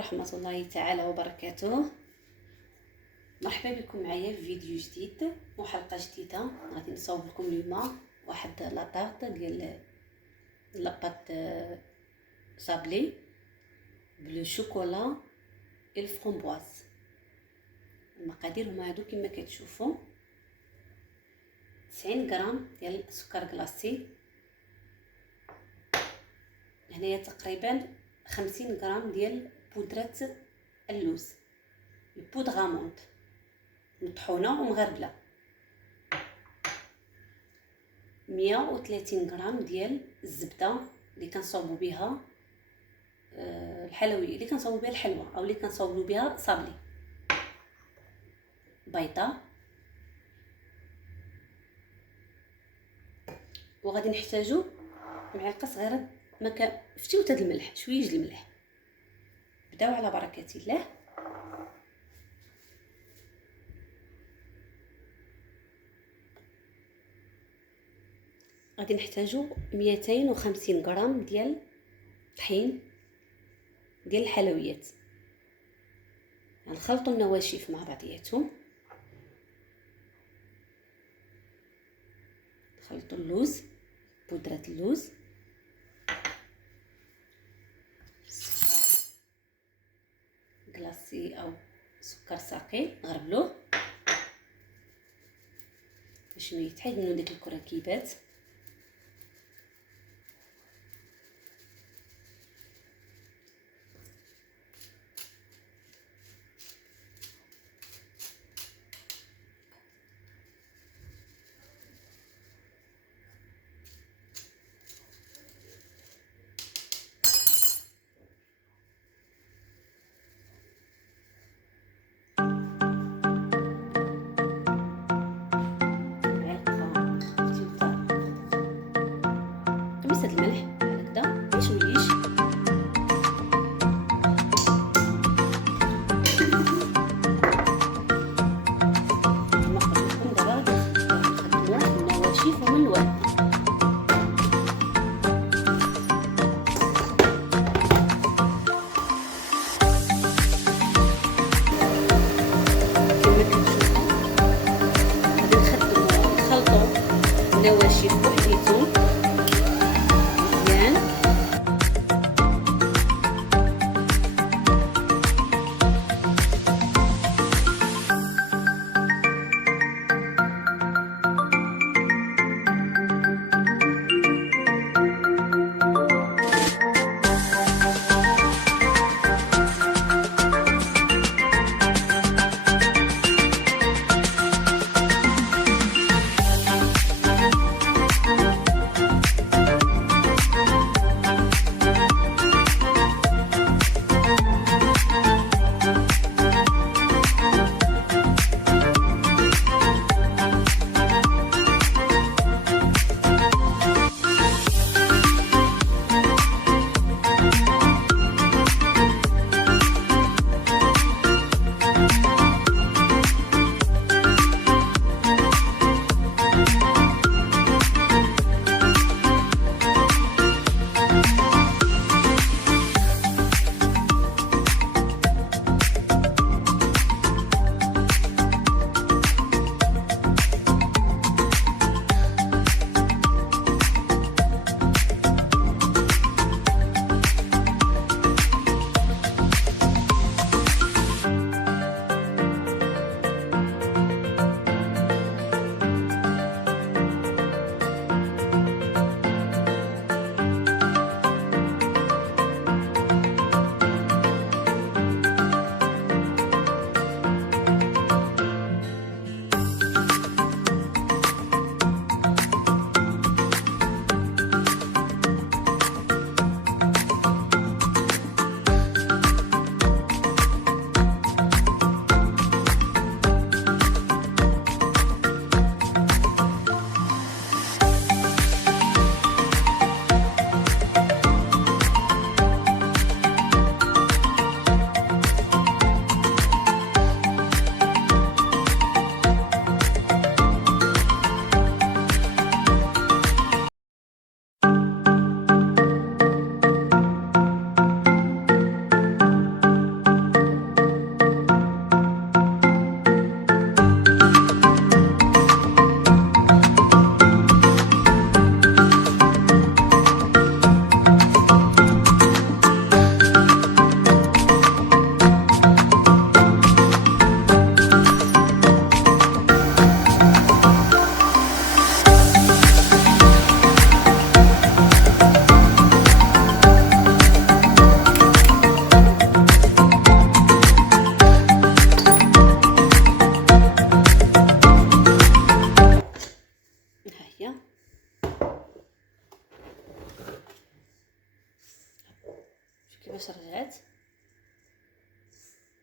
ورحمة الله تعالى وبركاته. مرحبا بكم معايا في فيديو جديد وحلقة جديدة. غادي نصاوب لكم اليوم واحد لاطارت ديال لاباط صابلي بلو شوكولا الفرومبواز. المقادير هما هادو كما كتشوفوا: 90 غرام ديال السكر كلاصي، هنايا تقريبا 50 غرام ديال بودرة اللوز، البودغ اموند مطحونه ومغربله، 130 غرام ديال الزبده اللي كنصاوبوا بها الحلويات، اللي كنصاوبوا بها الحلوى او اللي كنصاوبوا بها صابلي، بيضه، وغادي نحتاجو معلقه صغيره فتيوته الملح، شويه د الملح. بداو على بركه الله. غادي نحتاجو 250 غرام ديال طحين ديال الحلويات، نخلطوا النواشف مع بعضياتهم، نخلطوا اللوز، بودرة اللوز، سكر كلاصي او سكر ساقي، نغربلوه باش ما يتحيد منو ديك الكركيبات. معلقه فتيوته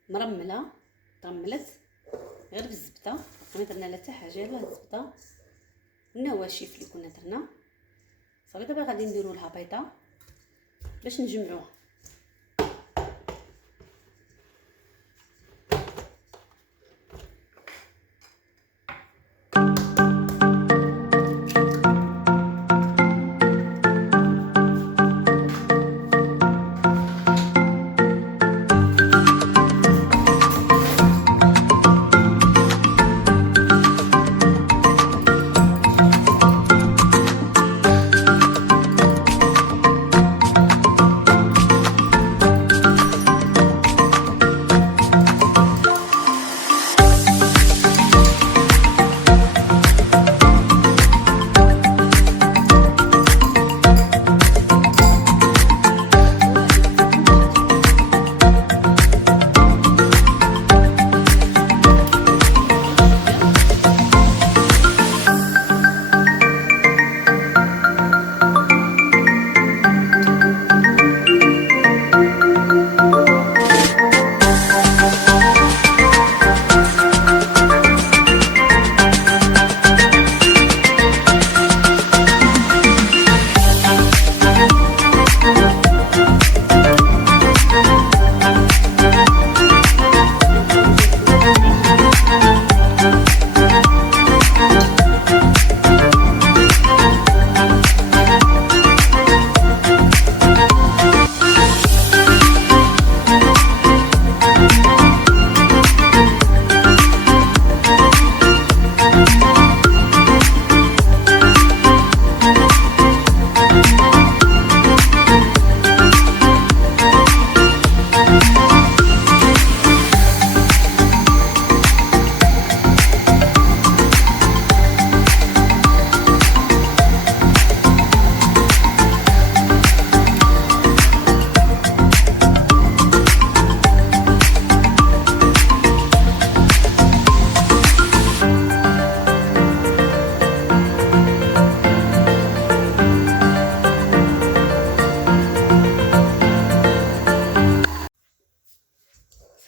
مرمله ترملت غير بالزبده، ما درنا لا حتى حاجه، لا الزبده والنواشف اللي كنا درنا صافي. دابا غادي نديرو لها بيضه باش نجمعوها.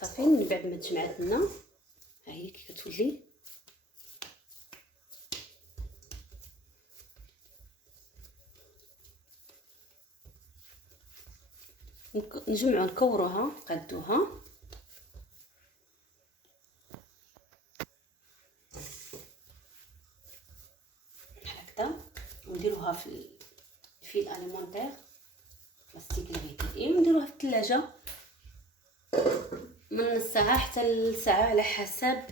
صافي من بعد ما تجمعات لنا ها هي كي كتولي. نجمعو نكوروها نقادوها هكذا ونديروها في الفيل اليمونتير بلاستيك الغذائي ونديروها في الثلاجه من نص ساعه حتى لساعه على حسب.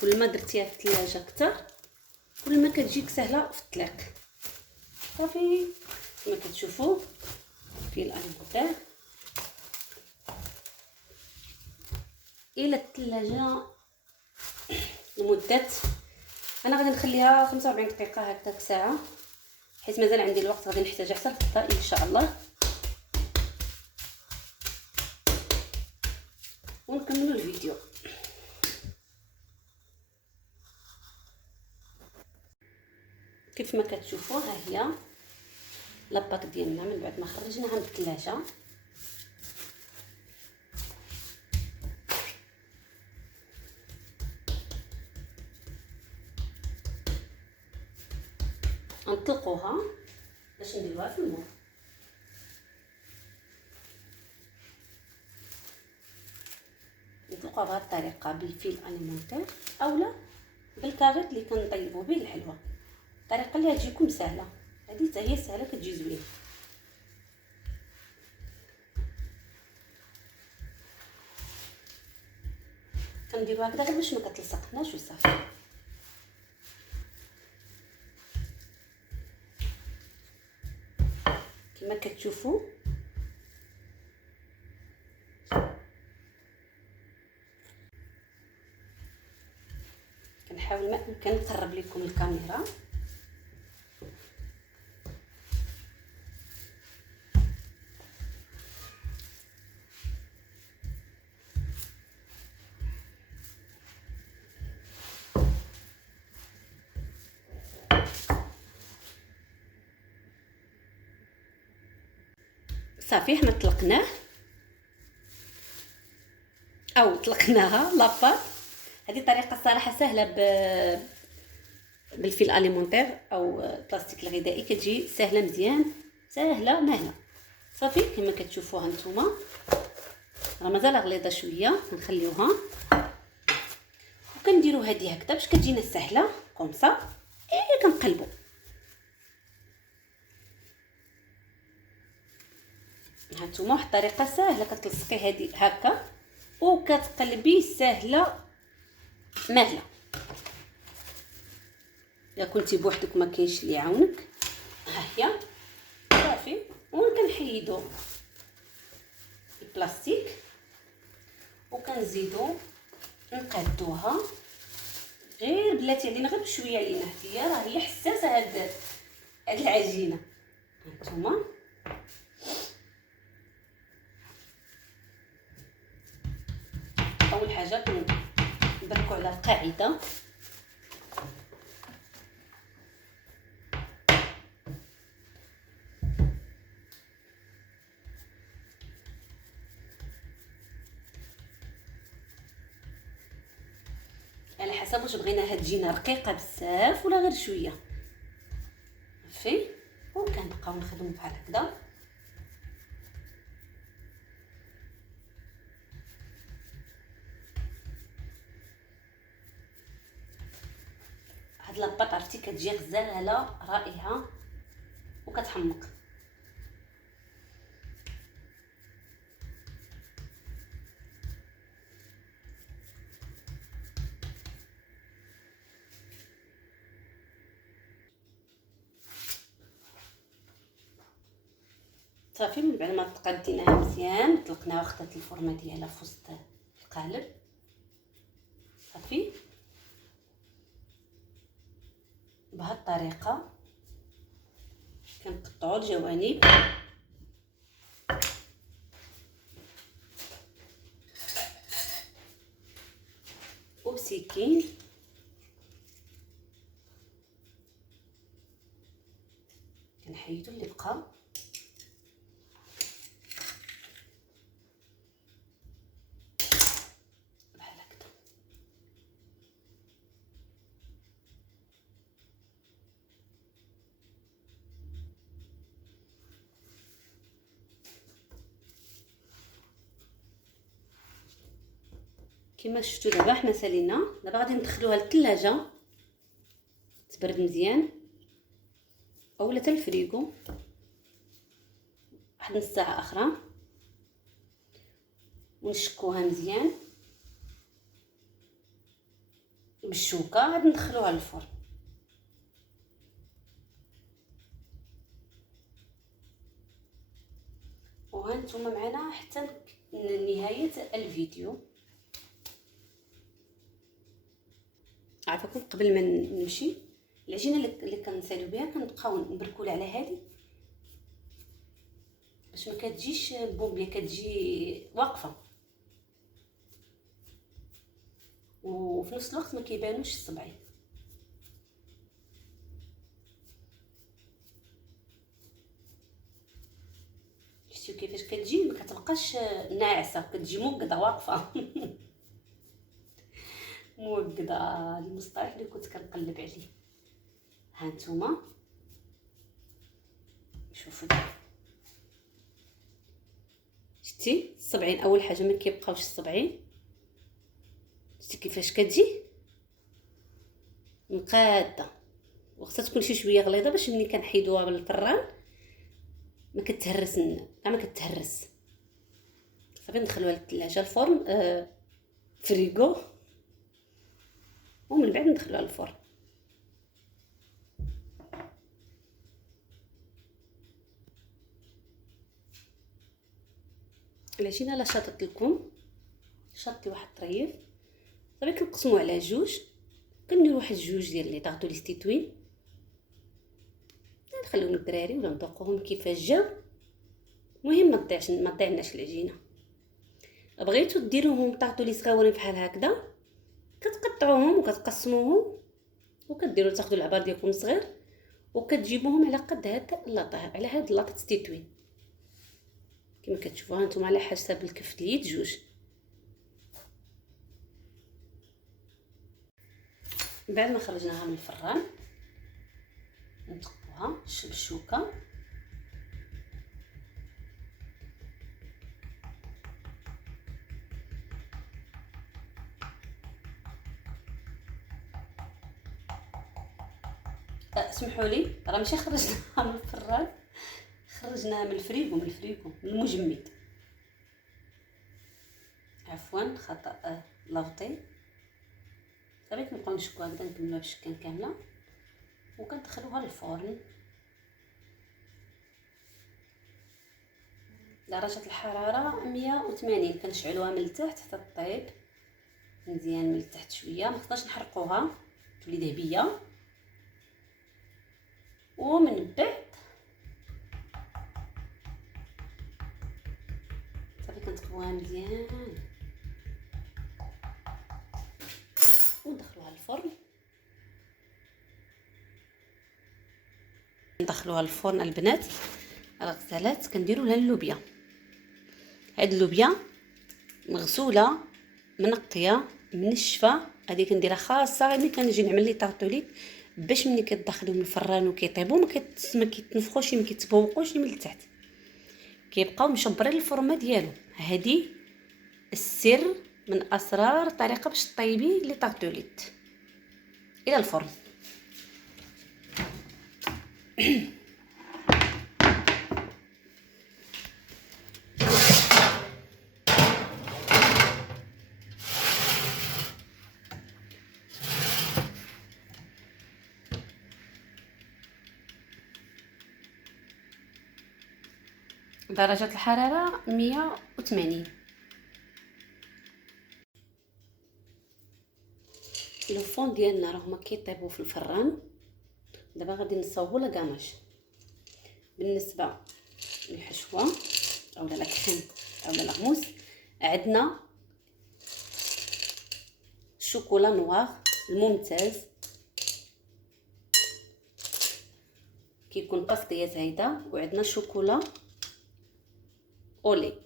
كل ما درتيها في الثلاجه اكثر كل ما كتجيك سهله في الطلاق. صافي كما كتشوفوا في الاليمونتير الى الثلاجه لمده، انا غادي نخليها 45 دقيقه هكاك ساعه حيت مازال عندي الوقت، غادي نحتاج حتى الفطار ان شاء الله ونكملوا الفيديو. كيف ما كتشوفوا ها هي لاباط ديالنا من بعد ما خرجناها من الثلاجه. نطلقوها باش نديروها في الماء. نطلقوها بهذه الطريقه بالفيل اليمونتير اولا بالكاغيط اللي كنطيبوا به الحلوى. الطريقه اللي غتجيكم سهله، هذه حتى هي سهله كتجي زوينه. كنديروا هكذا غير باش ما كتلصقناش وصافي. كما كتشوفوا كنحاول ما امكن نقرب لكم الكاميرا. صافي حنا طلقناه او طلقناها لاباط. هذه طريقه صراحه سهله بالفيل اليمونتير او البلاستيك الغذائي، كتجي سهله مزيان، سهله مهله. صافي كما كتشوفوها نتوما راه مازال غليظه شويه، نخليوها وكنديروا هذه هكذا باش كتجينا سهله كومسا. كنقلبوا هانتوما واحد الطريقه سهله، كتلصقي هذه هكا وكتقلبي سهله مهله. الا كنتي بوحدك ما كاينش اللي يعاونك، ها هي صافي. وكنحيدوا البلاستيك وكنزيدوا نقادوها غير بلاتي علينا غير بشويه علينا، هي راه هي حساسه هاد العجينه. هانتوما اول حاجه كنبركوا على القاعده، على حسب واش بغيناها تجينا رقيقه بزاف ولا غير شويه. صافي وكنبقاو نخدموا بحال هكذا. هاد لاباط عرفتي كتجي غزاله رائعه وكتحمق. صافي من بعد ما تقاديناها مزيان طلقناها وخدات الفورمه ديالها في وسط القالب. صافي بهاد الطريقه كنقطعوا الجوانب وبسكين كنحيدوا اللي بقى. بحال هكذا كما شفتوا. دابا حنا سالينا، دابا غادي ندخلوها للثلاجه تبرد مزيان اولا حتى الفريغو واحد نص ساعه اخرى، ونشكوها مزيان بالشوكه. غادي ندخلوها للفرن. وهانتوما معنا حتى نهايه الفيديو. عافاكم قبل ما نمشي، العجينه اللي كنساليو بها كنبقاو نبركولها على هذه باش ما كتجيش بوبلي، كتجي واقفه، وفي نفس الوقت ما كيبانوش الصبعين. شفتوا كيفاش كتجي؟ ما كتبقاش ناعسه، كتجي موقده واقفه. موقده، المصطلح اللي كنت كنقلب عليه. هانتوما شوفوا شتي الصبعين، اول حاجه ما كيبقاوش الصبعين. شتي كيفاش كتجي مقاده، وخصها تكون شي شويه غليظه باش ملي كنحيدوها بالفران ما كتهرس، ما كتهرس. صافي ندخلوها للثلاجه، الفرن فريغو، ومن بعد ندخلوها للفرن. العجينه لا شاطت لكم، شاطي واحد الطريف. صافي كنقسموا على جوج، كنديروا واحد جوج ديال لي طاغطو لي ستيتوين، نخليهم للدراري ولا نذوقوهم كيفاش جاو. المهم ما تضيعناش العجينه. بغيتو ديروهم طاغطو لي صغاورين بحال هكذا، كتقطعوهم وكتقسموهم وكديروا تاخذوا العبار ديالكم صغير وكتجيبوهم على قد هاد اللاطه، على هاد اللاطه ستيتوين كما كتشوفوها نتوما، على حسب الكف اليد جوج. من بعد ما خرجناها من الفران نطبقوها بالشوكه. اسمحوا لي راه ماشي خرجناها من الفران، خرجناها من الفريغو، من المجمد. عفوا خطا لفظي. صافي كنبقاو نشكو هكذا، نكملوها بالشكل كامله وكندخلوها للفرن. درجه الحراره 180. كنشعلوها من التحت حتى طيب مزيان من التحت شويه، ما خصناش نحرقوها تولي ذهبيه. ومن بعد صافي كنتقلوها مزيان وندخلوها للفرن. ندخلوها للفرن البنات. الغسالات كنديروا لها اللوبيا. هاد اللوبيا مغسوله منقيه منشفه، هذه كنديرها خاصه ملي كنجي نعمل لي طارطوليت باش ملي كتدخلوهم الفران وكيطيبوا ما كيتنفخوش ما كيتبوقوش من التحت، كيبقاو مشبرين الفرمه ديالو. هذه السر من اسرار الطريقه باش طيبي لي طارطوليت. الى الفرن. درجة الحرارة 180. الفون ديالنا راهما كيطيبوا في الفران. دابا غادي نصاوبوا لا كاناج. بالنسبه للحشوه اولا لا كريم اولا لا غموس، عندنا الشوكولا نوار الممتاز، كيكون باستيه زايده، وعندنا الشوكولا اولي.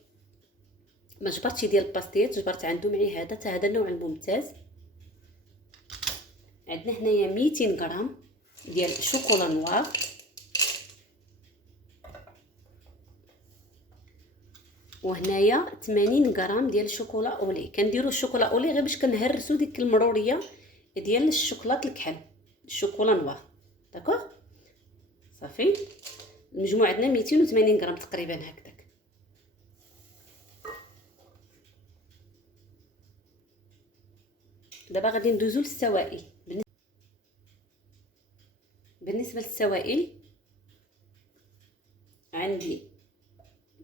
ما جبرتش ديال الباستيات، جبرت عنده معي هذا، حتى هذا النوع الممتاز. عندنا هنايا 200 غرام ديال الشوكولا نوار، وهنايا 80 غرام ديال الشوكولا اولي. كنديروا الشوكولا اولي غير باش كنهرسوا ديك المروريه ديال الشوكولات الكحل، الشوكولا نوار. داكوغ صافي. المجموع عندنا 280 غرام تقريبا هكذاك. دابا غادي ندوزو للسوائل. بالنسبه للسوائل عندي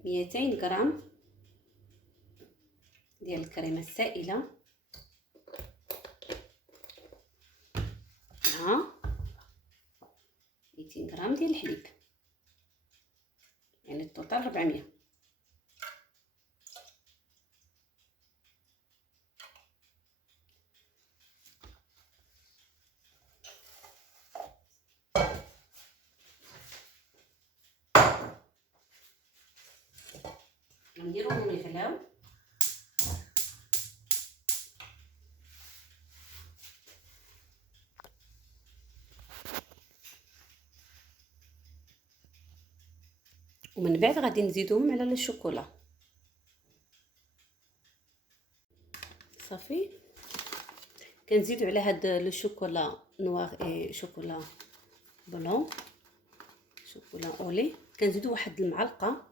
200 غرام ديال الكريمه السائله، مع 200 غرام ديال الحليب، يعني التوتال 400. نديروهم يغلاو. ومن بعد غادي نزيدوهم على الشوكولا. صافي كنزيدو على هاد الشوكولا نوار اي شوكولا بلون، شوكولا اولي، كنزيدو واحد المعلقه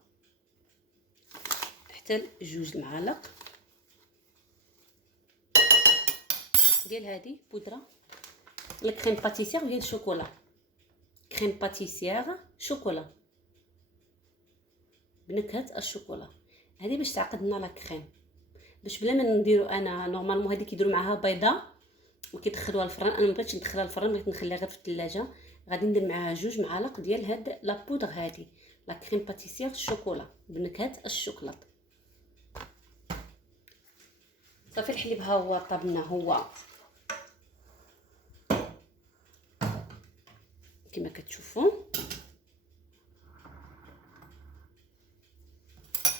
حتى جوج المعالق ديال هذه بودره لا كريم باتيسير ديال الشوكولا، كريم باتيسير شوكولا بنكهه الشوكولا. هذه باش تعقد لنا لا كريم، باش بلا ما نديرو انا نورمالمون هذه كيديروا معاها بيضه وكيدخلوها الفران. انا مبغيتش ندخلها الفران، بغيت نخليها غير في الثلاجه. غادي ندير معاها جوج معالق ديال هاد لا بودر هذه لا كريم باتيسير الشوكولا بنكهه الشوكولاط. صافي الحليب ها هو طابنا، هو كما كتشوفوا.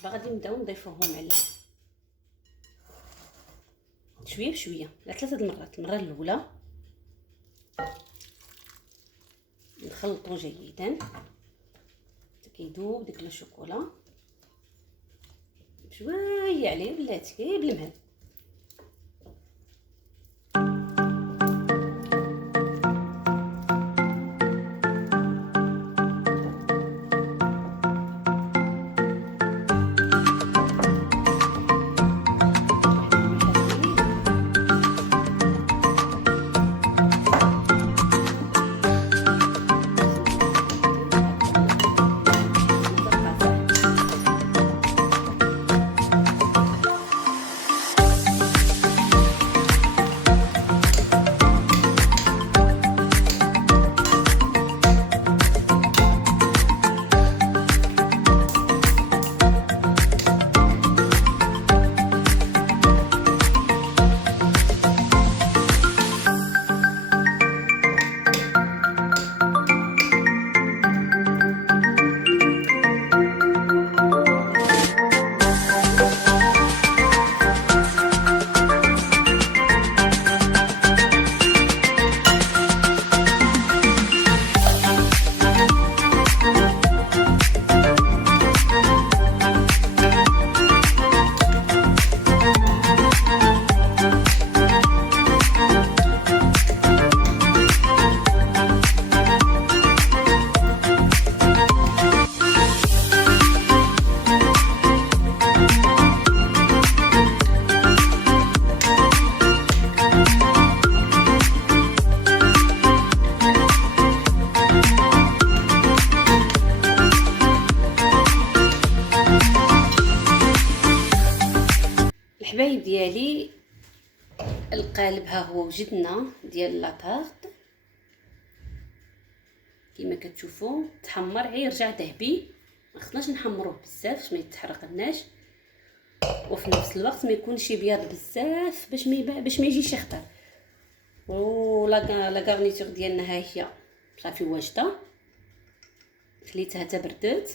غادي نبداو نضيفوهم على شويه بشويه على 3 المرات. المره الاولى نخلطو جيدا حتى كيذوب داك الشوكولا بشويه عليه بلاتي غير بالماء. الحبايب ديالي القالب ها هو وجدنا ديال لاطارط كما كتشوفوا تحمر عي رجع ذهبي. ما خصناش نحمروه بزاف باش ما يتحرقناش وفي نفس الوقت ما يكونش ابيض بزاف باش ما يجيش يخضر. لا غارنيتور ديالنا ها هي صافي واجده خليتها حتى بردات.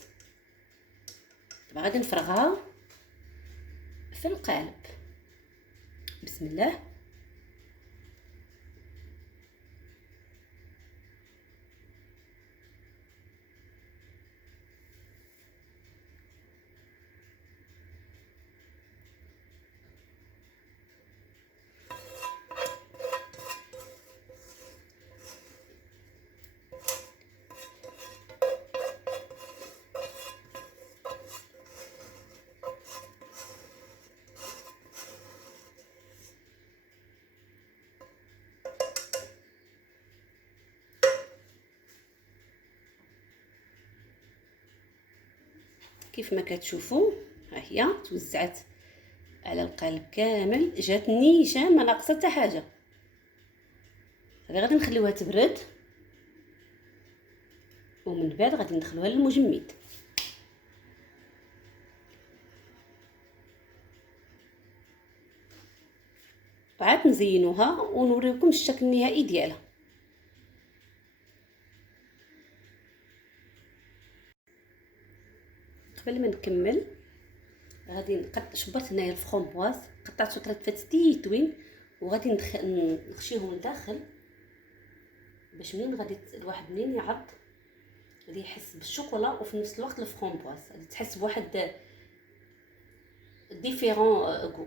دابا غادي نفرغها في القالب. بسم الله. كيف ما كتشوفوا ها هي توزعت على القالب كامل، جات نيشه ما ناقصه حتى حاجه. غادي نخليوها تبرد ومن بعد غادي ندخلوها للمجمد. وعاد نزينوها ونوريكم الشكل النهائي ديالها. قبل ما نكمل غادي شبرت هنايا الفرomboise، قطعته 3 فات تيتوين وغادي نخشيهم لداخل باش منين غادي الواحد منين يعض غادي يحس بالشوكولا وفي نفس الوقت الفرomboise غادي تحس بواحد ديفيرون غو.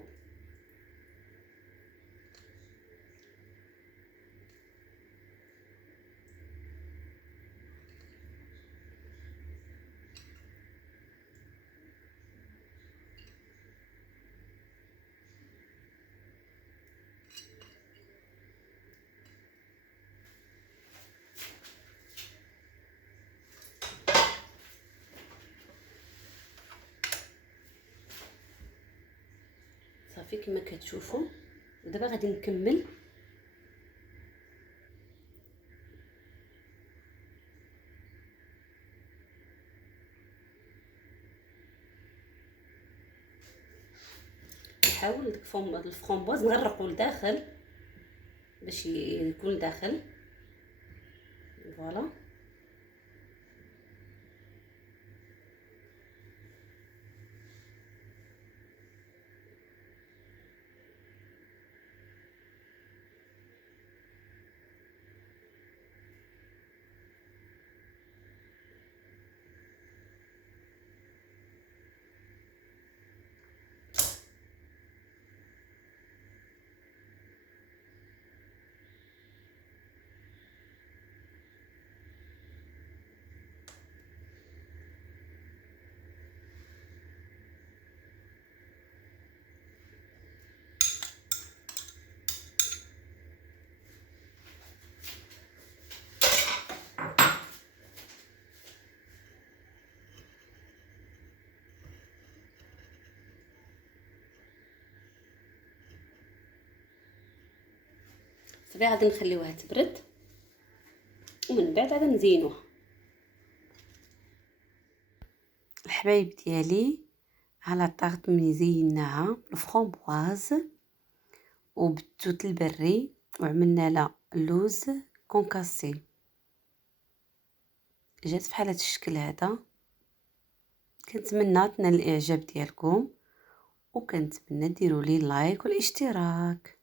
صافي كما كتشوفوا. ودابا غادي نكمل. نحاول داك الفرomboise نغرقو لداخل باش يكون لداخل. فوالا صافي غادي نخليوها تبرد ومن بعد غادي نزينوها. الحبايب ديالي على طاغط ملي زيناها بالفرامبواز وبالتوت البري وعملنا لها اللوز كونكاسي، جات بحال هذا الشكل هذا. كنتمنى تنال الاعجاب ديالكم وكنتمنى ديروا لي لايك والاشتراك.